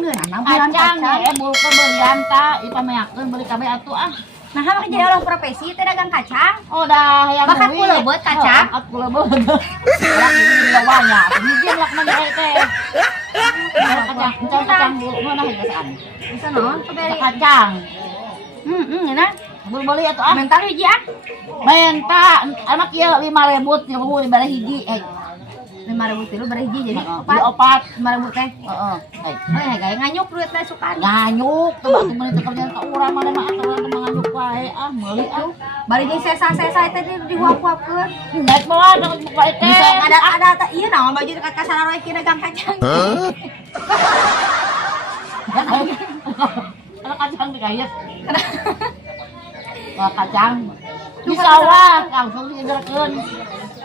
kacang nah bulan Kacang kacang. ya bulu kebeurian ta ipameakeun beli kabeh atuh ah. Nah, mah jadi orang profesi teh dagang kacang. Oh dah yang Bakat kulebeut kacang. Bakat kulebeut. Orang ini banyak. Ini dia lak nang teh. Kacang bulu mana higasaan. Bisa non keberi. Kacang. Enak. Bulu beli atuh ah. Mental hiji ah. Menta anak ieu 5.000 30 dibari hiji 5.000 tilu bari hiji jadi opat 5.000 teh. heeh. Oh ya nganyuk duit teh suka. Nganyuk tuh batu meuni teu kerjaan ka urang mah mah atuh nganyuk wae ah meuli ah. Bari jeung sesa-sesa teh dihuap-huapkeun. Daek mah daek bae teh. Bisa ada ieu naon baju dekat ka sararoi ki dagang kacang. Ada kacang di kayet. Kacang. Di sawah langsung digerekeun.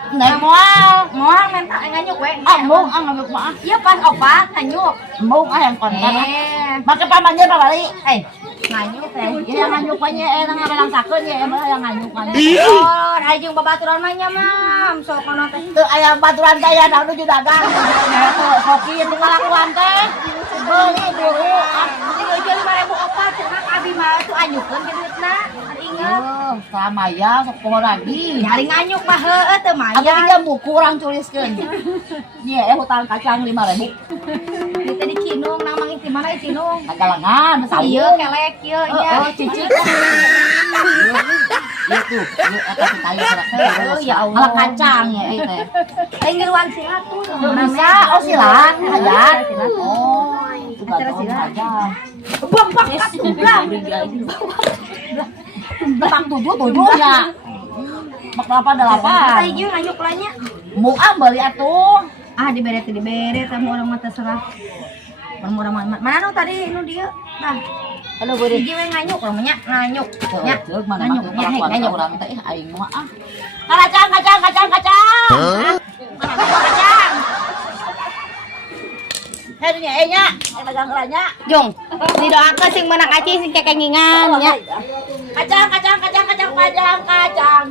Naik Moal mental nganyuk we. Embung nganyuk mah. Ieu pas opat nganyuk. Embung yang konten. Make pamannya balik. Nganyuk teh. Yang nganyuk we nya nang ngalangsakeun ya emang yang nganyuk. Oh, aya jeung babaturan mah nya mam, sok kana teh. Teu aya baturan teh aya nuju dagang. Kopi teu ngalakuan teh. Beuli buru. Jeung eueuh 5.000 opat cenah abi mah tuh anyukeun ke duitna. Ada inget. Sama ya sok poho lagi. Nyari nganyuk mah heueuh teu mah. Apa dia buku orang tuliskeun. Nya hutang kacang 5.000. Ieu teh di Cinung nang mangin di mana Cinung? Galangan Ieu kelek ieu nya. Cicit. Ieu tuh, ieu eta kayu Oh ya Allah. Ala kacang ya ieu teh. Aing ngiruan silat tuh. Bisa, oh silat, ajar. Oh, acara silat. aja. Bang ulang. Bang tujuh ya. Mak berapa 8. Saya jeung nganyuk lah nya. Mau beli atuh. Ah dibere tamu orang mah terserah. Murah mana nu tadi nu dieu? Tah. Halo beureut. Hiji we nganyuk urang nya nganyuk. Nya Ceuk mana nganyuk nganyuk urang teh aing mah ah. Kacang. Kacang. Heuh nya nya, dagang nya. Jong, didoakeun sing menang aci sing kekengingan nya. Kacang.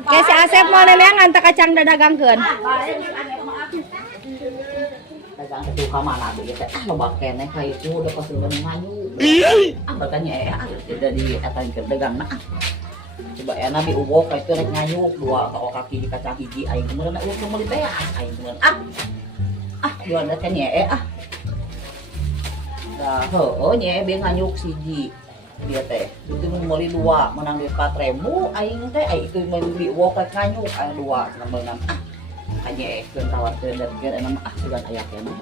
Ke si Asep mau nemeang anta kacang dadagangkeun. Dagang itu ka mana deui teh ah loba keneh ka itu udah pasti nganyuk. Ah bakanya dari eta dagang mah. Coba nabi ubok ka itu rek nganyuk dua kaki di kacang hiji aing kemudian urang meuli teh aing kemudian jual kan ya dah heueuh nya be nganyuk siji dia teh itu meuli dua menang duit 4.000 aing teh itu meuli ubok ka nganyuk aya dua cenah hanya keun tawarkeun dan keun anu mah sugan aya keneh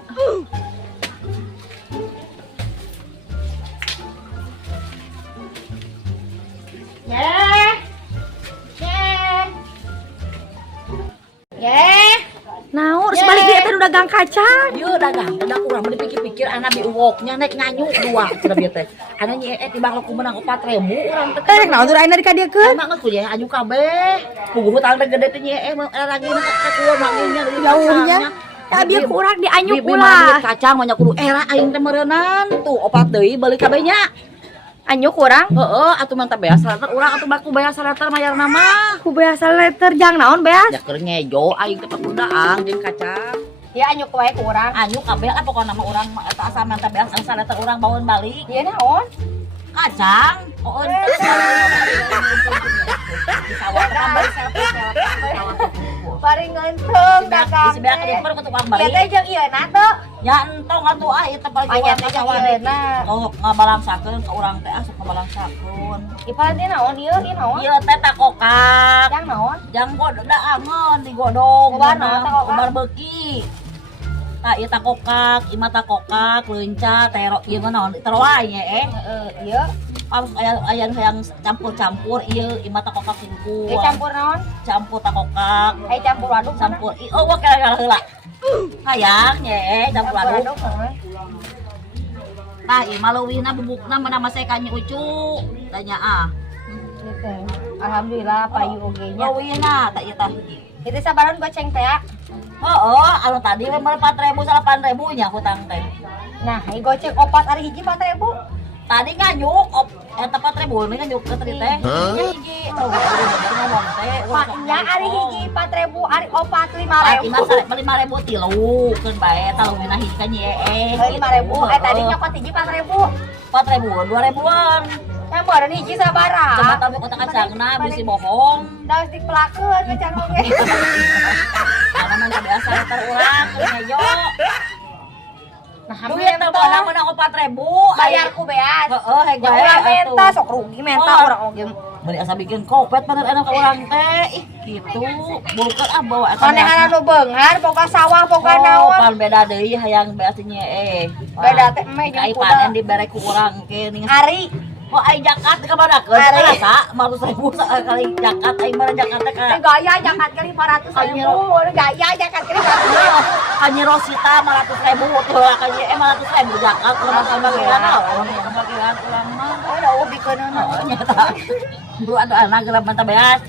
Naon sebalik dia teh dagang kacang. Ieu dagang urang mah dipikir-pikir anak diuwoknya naik nganyuk dua cenah bieu teh. Anu nya timbang laku menang 4.000 urang teh. Rek naon tuh ayeuna dikadiekeun? Emang aku ya anyuk kabeh. Puguh hutang teh gede teh nya lagi ka kueu manggilnya Jauhnya. Tapi kurang dianyuk ulah. ulah. Kacang banyak kudu era aing teh meureunnan tuh opat deui beli kabehnya. Anyuk kurang? Heeh, atuh mah teh beas letter urang atuh baku beas letter mayarna mah. Ku beas letter jang naon beas? Ya keur ngejo aing teh pakudaang jeung kacang. Ya anyuk wae kurang. Anyuk kabeh lah pokona mah urang eta asa mah teh beas asa letter urang baeun balik. Ieu naon? Kacang. Oh, sawah tambah Bari ngeunteng dagang. Sebelah ka dieu kudu uang balik. Ieu teh jeung ieu na teu. Ya entong atuh ieu teh balik Aya teh jeung ieu na. Oh, ngabalangsakeun ka urang teh asup ngabalangsakeun. Ipal teh naon ieu? Ieu naon? Ieu teh takokak. Jang naon? Jang daangeun digodong. Kubana takokak? Kubar beuki. Tah ieu takokak, imah takokak, leunca, tero ieu mah naon? Tero wae nya Ieu. Harus aya yang campur-campur ieu imah takokak hungkul. Ieu campur naon? Campur takokak. Aya campur waduk Campur. Oh, gua kira heula. Hayang nya campur aduk. Tah ieu mah leuwihna bubukna meunang masih ka Nyi Ucu. Tanya Alhamdulillah payu oge nya. leuwihna tah ieu tah. Itu sabaran goceng teh. Heeh, anu tadi mah 4.000 8.000 nya hutang teh. Nah, ieu goceng opat ari hiji 4.000. Tadi nganyuk, eta 4.000 ini nganyuk ke tadi teh. Hiji, oh ngomong teh. Nya ari hiji 4.000, ari opat 5.000. 5.000 tilu, kan bae tahu mina hiji kan ye. 5.000, tadi nyokot hiji 4.000. 4.000, 2.000-an. Yang meureun hiji sabaraha? Coba tahu kota kacangna bisi bohong. Da geus dipelakeun kacang oge. Karena mah biasa terurang ngejo. Nah, Duit teh mana menang 4.000. bayarku beas. Heeh, Ya urang menta sok rugi menta urang oge. Beli asa bikin kopet bener enak ka urang teh. Ih, kitu. Bukan bawa eta. Manehana nu beunghar boga sawah boga naon. Pan beda deui hayang beas nya Beda teh meh jeung ai panen dibere ku urang ke ning Ari. oh ai jakat kabadakeun rasa 500.000 sekali jakat ai mah jakat teh ka Gaya jakat ke 500.000. Gaya jakat ke 500.000. Kanyi Rosita 500.000 teh lah kanyi 500.000 jakat urang pembagian pembagian urang mah Ada ubikeunna. nyata buru atuh anak geuleuh mah beas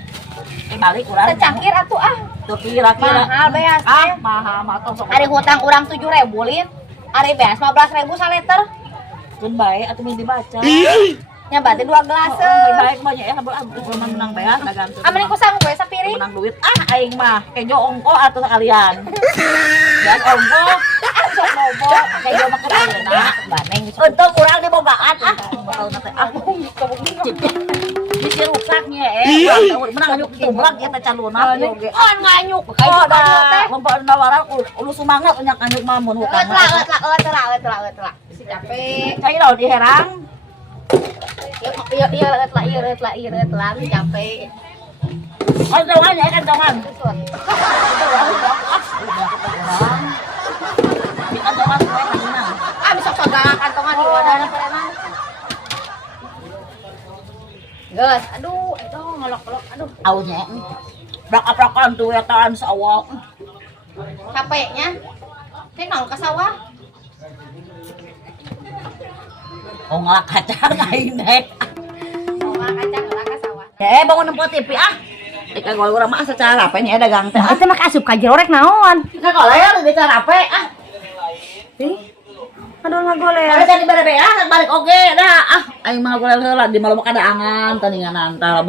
balik urang Secangkir atuh ah. tuh kira-kira Mahal beas teh. mahal mah tong sok Ari hutang urang 7.000 lin. Ari beas 15.000 saliter. keun bae atuh mah dibaca Nya berarti 2 gelas. baik banyak ya sabun menang beas dagang Amun ku sanggup we sapiring. menang duit aing mah kejo ongko atau sekalian dan ongko sok lobo kejo mah kebayana baneng untung kurang dibogaan tahu nanti aku bisi rusaknya menang nganyuk tumrag kita caluna oge Nganyuk. oh da lomba nawaran ulu semangat nyak nganyuk mamun hutang Eulah. Si capek. cai daun diherang Iya, capek. kantongan ya kantongan di kantongan saya kantongan Ah, bisa pegang kantongan di wadahna preman. Geus, aduh, itu ngolok-olok, aduh, aunya brak-brakan tuh ya taan sawah capeknya. Teh naon ka sawah? oh ngelak kacang aing deh Sawah kacang lah ka sawah. bangun nempo TV Ika gol urang mah secara apa nya dagang teh Itu mah asup ka jero rek naon? Ika goler di cara apa Aduh ngagoler. ada tadi bare balik oge dah aing mah goler heula di malam kadaangan tandingan antara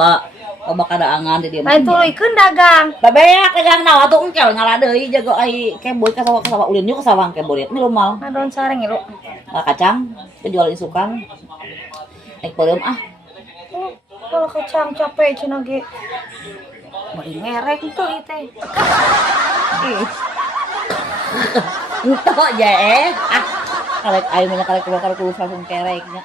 loba kadaangan di dieu Lain tuluykeun dagang. babeak dagang nawa tuh engkel ngalah deui jago ai kebul ka sawah ulin yuk ka sawah kebul ini lumal Aduh sareng ilu. kacang jual isukan naik peureum Kalau kacang capek cenah ge. Bari ngerek itu teh. Itu aja kalek aing mah kalek keluar langsung kereknya